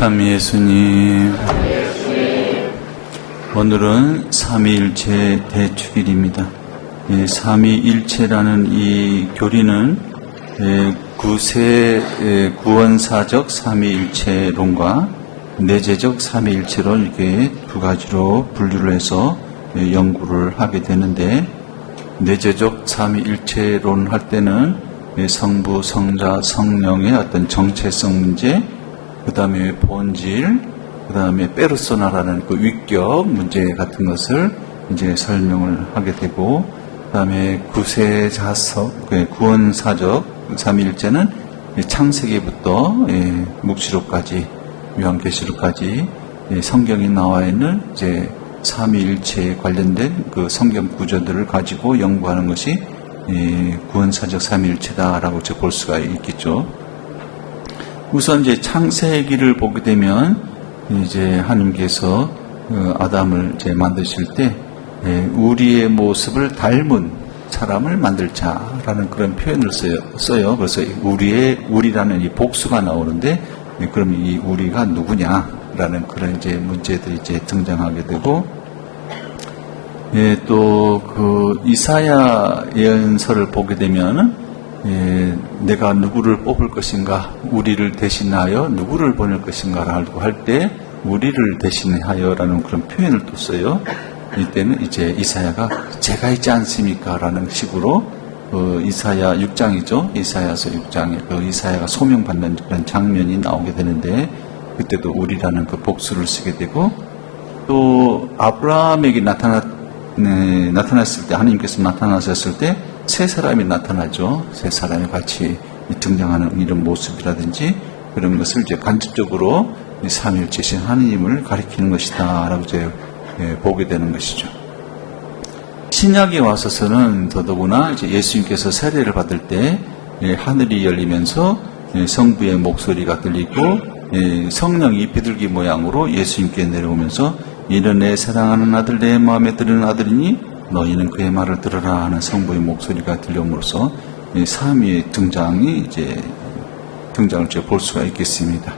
참 예수님, 오늘은 삼위일체 대축일입니다. 삼위일체라는 이 교리는 구원사적 삼위일체론과 내재적 삼위일체론 이렇게 두 가지로 분류를 해서 연구를 하게 되는데, 내재적 삼위일체론 할 때는 성부, 성자, 성령의 어떤 정체성 문제, 그 다음에 본질, 그 다음에 페르소나라는 그 위격 문제 같은 것을 이제 설명을 하게 되고, 그 다음에 구세자석, 구원사적 삼위일체는 창세기부터 묵시록까지, 요한계시록까지 성경에 나와 있는 이제 삼위일체에 관련된 그 성경 구조들을 가지고 연구하는 것이 구원사적 삼위일체다라고 볼 수가 있겠죠. 우선 이제 창세기를 보게 되면 이제 하나님께서 아담을 이제 만드실 때 우리의 모습을 닮은 사람을 만들자라는 그런 표현을 써요. 그래서 우리라는 이 복수가 나오는데, 그럼 이 우리가 누구냐라는 그런 이제 문제들이 이제 등장하게 되고, 또 그 이사야 예언서를 보게 되면은 내가 누구를 뽑을 것인가, 우리를 대신하여 누구를 보낼 것인가라고 할 때 우리를 대신하여라는 그런 표현을 또 써요. 이때는 이제 이사야가 제가 있지 않습니까? 라는 식으로 이사야 6장이죠. 이사야서 6장에 그 이사야가 소명받는 그런 장면이 나오게 되는데, 그때도 우리라는 그 복수를 쓰게 되고, 또 아브라함에게 나타났을 때, 하나님께서 나타나셨을 때 세 사람이 나타나죠. 세 사람이 같이 등장하는 이런 모습이라든지 그런 것을 이제 간접적으로 삼위일체신 하나님을 가리키는 것이다라고 이제 보게 되는 것이죠. 신약에 와서서는 더더구나 이제 예수님께서 세례를 받을 때 하늘이 열리면서 성부의 목소리가 들리고 성령이 비둘기 모양으로 예수님께 내려오면서 이는 내 사랑하는 아들, 내 마음에 드는 아들이니 너희는 그의 말을 들으라 하는 성부의 목소리가 들려옴으로써 삼위의 등장을 볼 수가 있겠습니다.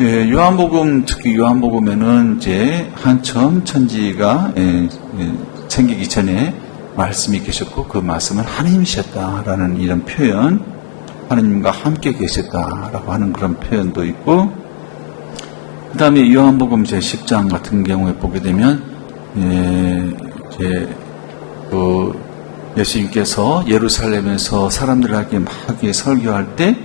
요한복음, 특히 요한복음에는 이제 한참 천지가 생기기 전에 말씀이 계셨고 그 말씀은 하나님이셨다라는 이런 표현, 하나님과 함께 계셨다라고 하는 그런 표현도 있고, 그 다음에 요한복음 제10장 같은 경우에 보게 되면 예수님께서 예루살렘에서 사람들에게 막 설교할 때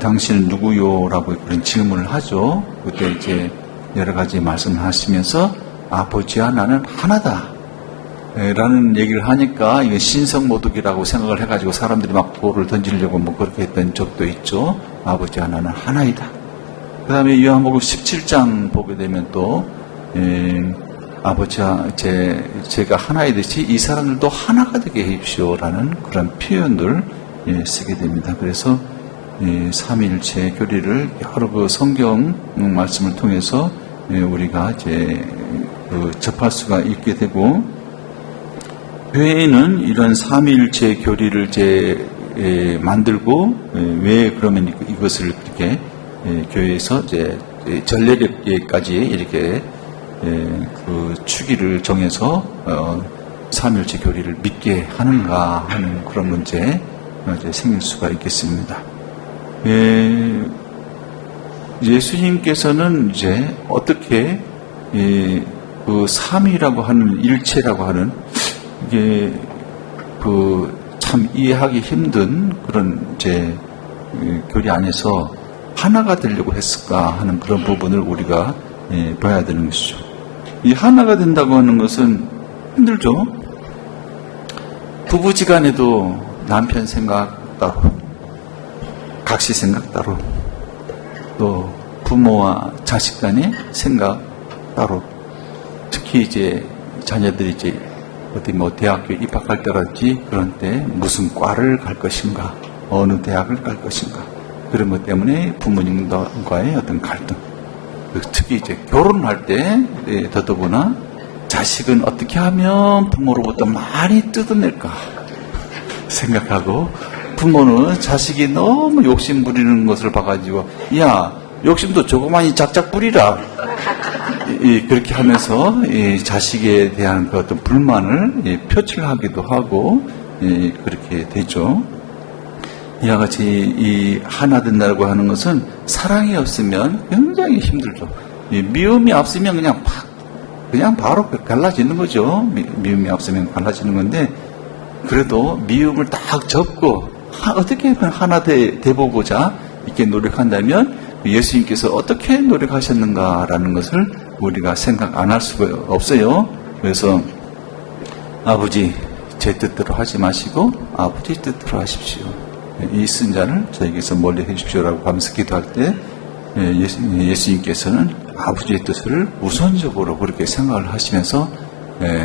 당신은 누구요? 라고 그런 질문을 하죠. 그때 이제 여러 가지 말씀을 하시면서 아버지와 나는 하나다 라는 얘기를 하니까 이게 신성모독이라고 생각을 해가지고 사람들이 막 돌을 던지려고 뭐 그렇게 했던 적도 있죠. 아버지와 나는 하나이다. 그 다음에 요한복음 17장 보게 되면 또 아버지와 제가 하나이듯이 이 사람들도 하나가 되게 해주십시오라는 그런 표현을 쓰게 됩니다. 그래서 삼위일체 교리를 여러 그 성경 말씀을 통해서 우리가 이제 접할 수가 있게 되고, 교회는 이런 삼위일체 교리를 이제 만들고, 왜 그러면 이것을 이렇게 교회에서 이제 전례례까지 이렇게 그 추기를 정해서 삼위일체 교리를 믿게 하는가 하는 그런 문제 이제 생길 수가 있겠습니다. 예수님께서는 이제 어떻게 그 삼위라고 하는 일체라고 하는 이게 그 참 이해하기 힘든 그런 이제 교리 안에서 하나가 되려고 했을까 하는 그런 부분을 우리가 봐야 되는 것이죠. 이 하나가 된다고 하는 것은 힘들죠. 부부지간에도 남편 생각 따로, 각시 생각 따로, 또 부모와 자식 간의 생각 따로, 특히 이제 자녀들이 이제 어디 뭐 대학교 입학할 때라든지 그런 때 무슨 과를 갈 것인가, 어느 대학을 갈 것인가, 그런 것 때문에 부모님과의 어떤 갈등, 특히 이제 결혼할 때 더더구나 자식은 어떻게 하면 부모로부터 많이 뜯어낼까 생각하고, 부모는 자식이 너무 욕심 부리는 것을 봐가지고 야 욕심도 조그마니 작작 부리라. 그렇게 하면서 자식에 대한 그 어떤 불만을 표출하기도 하고 그렇게 되죠. 이와 같이 이 하나 된다고 하는 것은 사랑이 없으면 굉장히 힘들죠. 미움이 없으면 그냥 바로 갈라지는 거죠. 미움이 없으면 갈라지는 건데, 그래도 미움을 딱 접고 어떻게 하나 돼보고자 이렇게 노력한다면 예수님께서 어떻게 노력하셨는가라는 것을 우리가 생각 안 할 수가 없어요. 그래서 아버지 제 뜻대로 하지 마시고 아버지 뜻대로 하십시오. 이 쓴 자를 저에게서 멀리 해주십시오라고 하면서 기도할 때 예수님께서는 아버지의 뜻을 우선적으로 그렇게 생각을 하시면서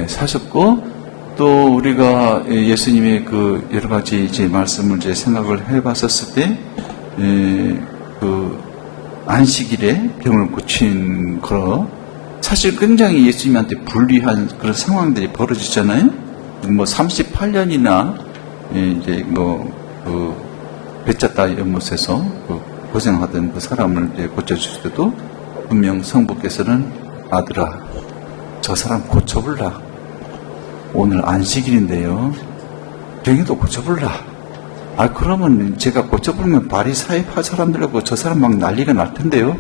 사셨고, 또 우리가 예수님의 그 여러 가지 이제 말씀을 이제 생각을 해봤었을 때 그 안식일에 병을 고친 거 사실 굉장히 예수님한테 불리한 그런 상황들이 벌어지잖아요. 뭐 38년이나 이제 그 베짜다 연못에서 그 고생하던 그 사람을 이제 고쳐줄 때도 분명 성부께서는 아들아, 저 사람 고쳐볼라. 오늘 안식일인데요. 병이도 고쳐볼라. 그러면 제가 고쳐보면 바리사이파 사람들하고 저 사람 막 난리가 날 텐데요.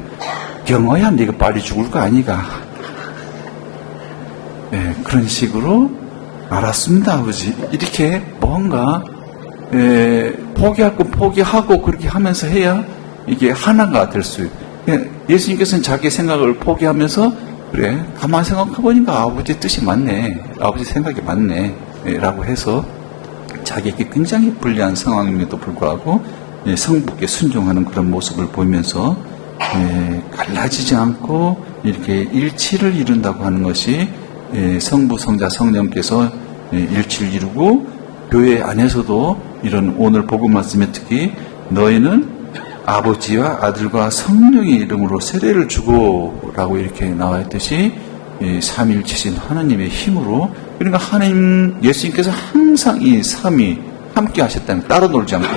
병어야 네가 빨리 죽을 거 아니가. 그런 식으로 알았습니다, 아버지. 이렇게 뭔가 포기할 건 포기하고 그렇게 하면서 해야 이게 하나가 될 수 있어요. 예수님께서는 자기 생각을 포기하면서 그래, 가만 생각해보니까 아버지 뜻이 맞네, 아버지 생각이 맞네 라고 해서 자기에게 굉장히 불리한 상황임에도 불구하고 성부께 순종하는 그런 모습을 보이면서 갈라지지 않고 이렇게 일치를 이룬다고 하는 것이 성부, 성자, 성령께서 일치를 이루고, 교회 안에서도 이런 오늘 복음 말씀에 특히 너희는 아버지와 아들과 성령의 이름으로 세례를 주고라고 이렇게 나와 있듯이 삼위일체신 하나님의 힘으로, 그러니까 하나님 예수님께서 항상 이 삼위 함께 하셨다는, 따로 놀지 않고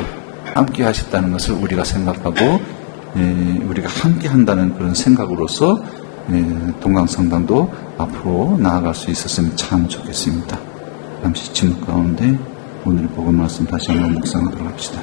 함께 하셨다는 것을 우리가 생각하고 우리가 함께 한다는 그런 생각으로서 동강성당도 앞으로 나아갈 수 있었으면 참 좋겠습니다. 잠시 침묵 가운데 오늘 복음 말씀 다시 한번 묵상하도록 합시다.